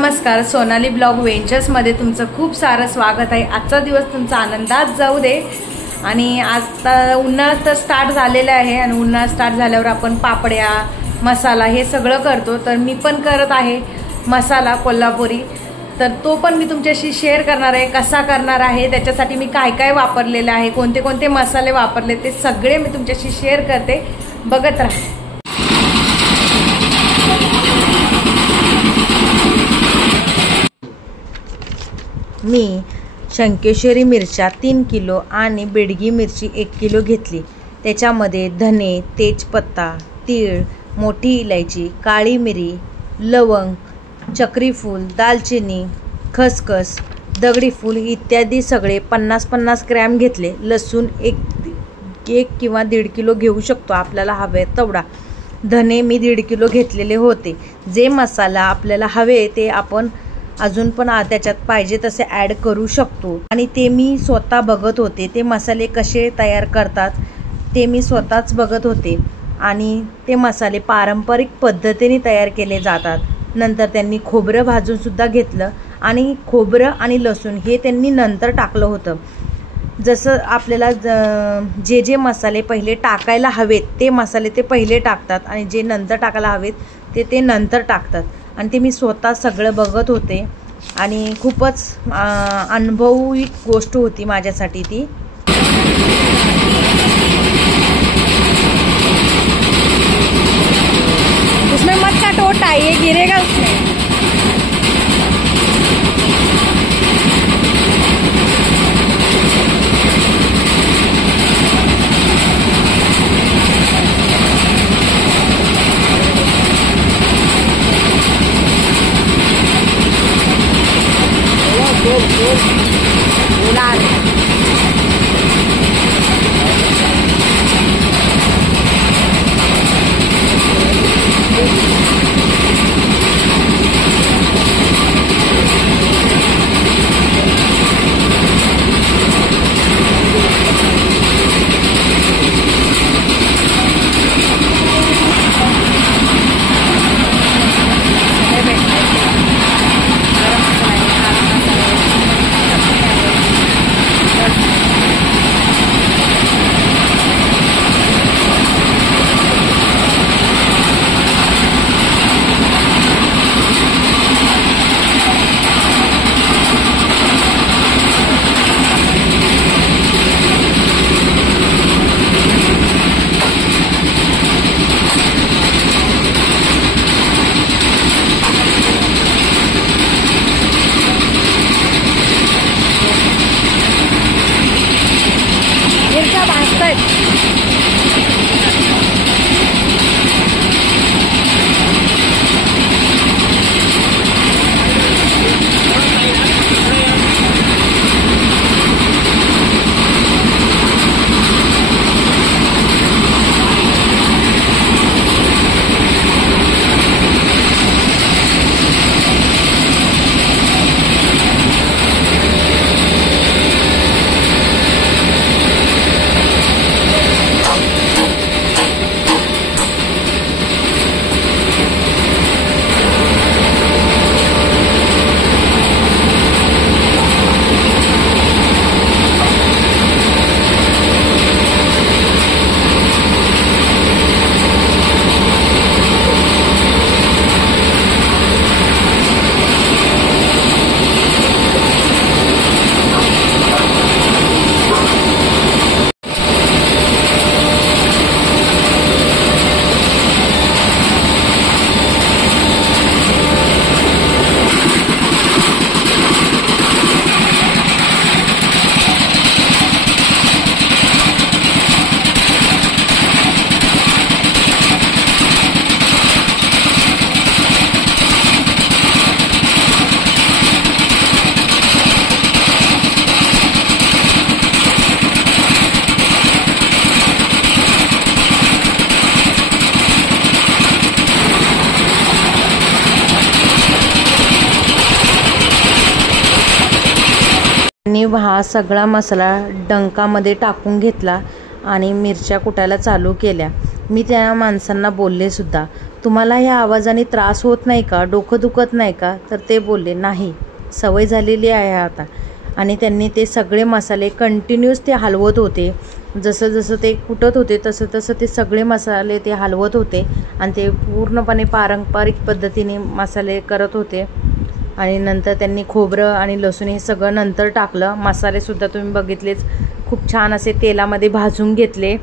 नमस्कार, सोनाली ब्लॉग वेंचर्समध्ये तुमचं खूप सारं स्वागत आहे। आजचा दिवस तुमचा आनंदात जाऊ दे। आणि आता उन्हाळा तर स्टार्ट झालेला आहे आणि उन्हाळा स्टार्ट झाल्यावर आपण पापड्या मसाला हे सगळं करतो। तर मी पण करत आहे मसाला कोल्हापुरी, तर तो पण मी तुमच्याशी शेअर करणार आहे। कसा करणार आहे, त्याच्यासाठी मी काय काय वापरलेलं आहे, कोणते कोणते मसाले वापरले ते सगळे मी तुमच्याशी शेअर करते, बघत राहा। मी शंकेश्वरी मिरच्या 3 किलो आणि बेडगी मिरची 1 किलो घेतली। त्याच्यामध्ये धने, तेजपत्ता, तीळ, मोठी इलायची, काळी मिरी, लवंग, चक्रीफूल, दालचिनी, खसखस, दगडी फूल इत्यादी सगळे 50-50 ग्रॅम घेतले। लसूण 1 किंवा 1.5 किलो घेऊ शकतो, आपल्याला हवे तेवढा। धने मी 1.5 किलो घेतलेले होते। जे मसाला आपल्याला हवे ते आपण अजून पण त्याच्यात पाहिजे तसे ॲड करू शकतो। आणि ते मी स्वतः बघत होते, ते मसाले कसे तयार करतात ते मी स्वतःच बघत होते। आणि ते मसाले पारंपरिक पद्धतीने तयार केले जातात। नंतर त्यांनी खोबरं भाजून सुद्धा घेतलं आणि खोबरं आणि लसूण हे त्यांनी नंतर टाकलं होतं। जसं आपल्याला जे मसाले पहिले टाकायला हवेत ते मसाले ते पहिले टाकतात आणि जे नंतर टाकायला हवेत ते नंतर टाकतात। आणि ते मी स्वतः सगळं बघत होते आणि खूपच अनुभवी गोष्ट होती माझ्यासाठी ती। उसमें मत का टोटा, ये गिरेगा उसमें। आणि हा सगळा मसाला डंकामध्ये टाकून घेतला आणि मिरच्या कुटायला चालू केल्या। मी त्या माणसांना बोलले सुद्धा, तुम्हाला ह्या आवाजाने त्रास होत नाही का, डोकं दुखत नाही का? तर ते बोलले नाही, सवय झालेली आहे आता. आणि त्यांनी ते सगळे मसाले कंटिन्यूस ते हलवत होते. जसं जसं ते कुटत होते तसं तसं ते सगळे मसाले ते हलवत होते आणि ते पूर्णपणे पारंपरिक पद्धतीने मसाले करत होते. आणि नंतर त्यांनी खोबरं आणि लसूण हे सगळं नंतर टाकलं. मसालेसुद्धा तुम्ही बघितलेच, खूप छान असे तेलामध्ये भाजून घेतले.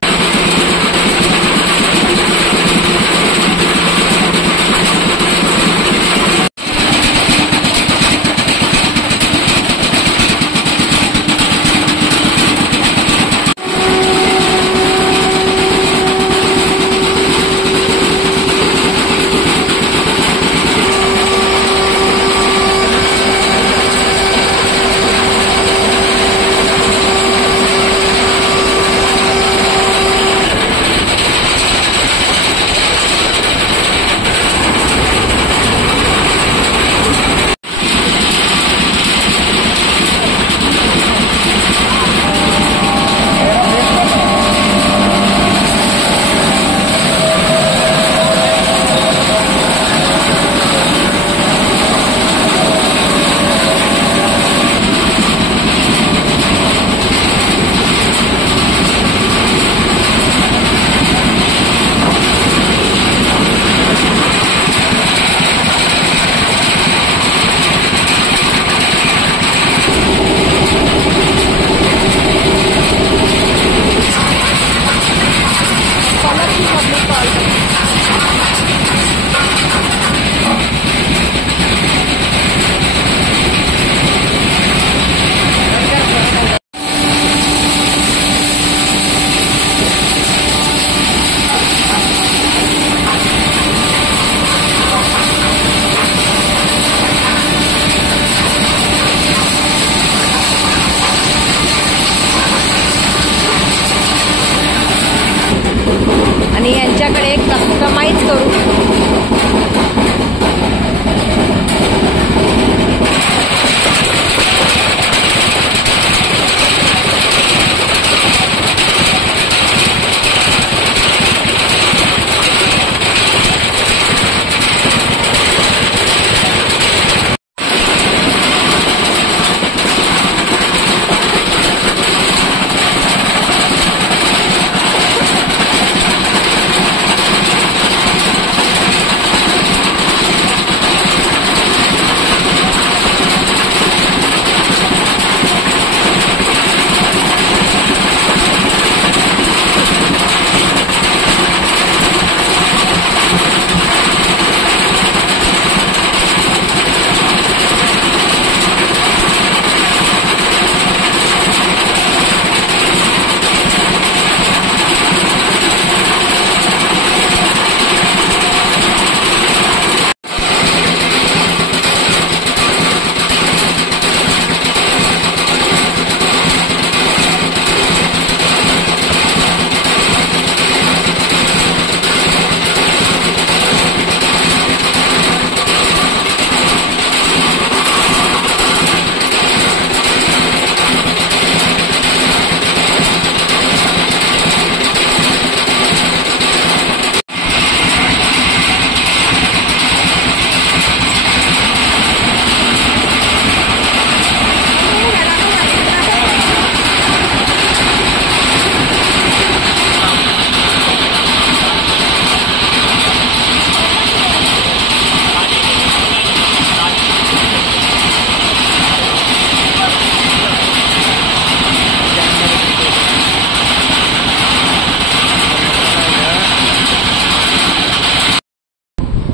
आणि यांच्याकडे कस्टमाइज करू.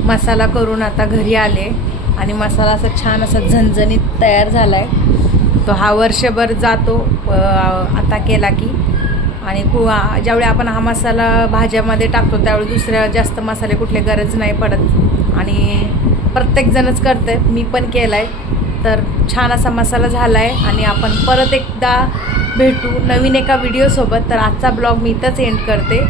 मसाला करून आता घरी आले आणि मसाला असा छान असा झणझणीत तयार झालाय. तो हा वर्षभर जातो आता केला की. आणि ज्यावेळी आपण हा मसाला भाज्यामध्ये टाकतो त्यावेळी दुसऱ्या जास्त मसाले कुठले गरज नाही पडत आणि प्रत्येकजणच करते, मी पण केलाय. तर छान असा मसाला झालाय आणि आपण परत एकदा भेटू नवीन एका व्हिडिओसोबत. तर आजचा ब्लॉग मी इथंच एंड करते.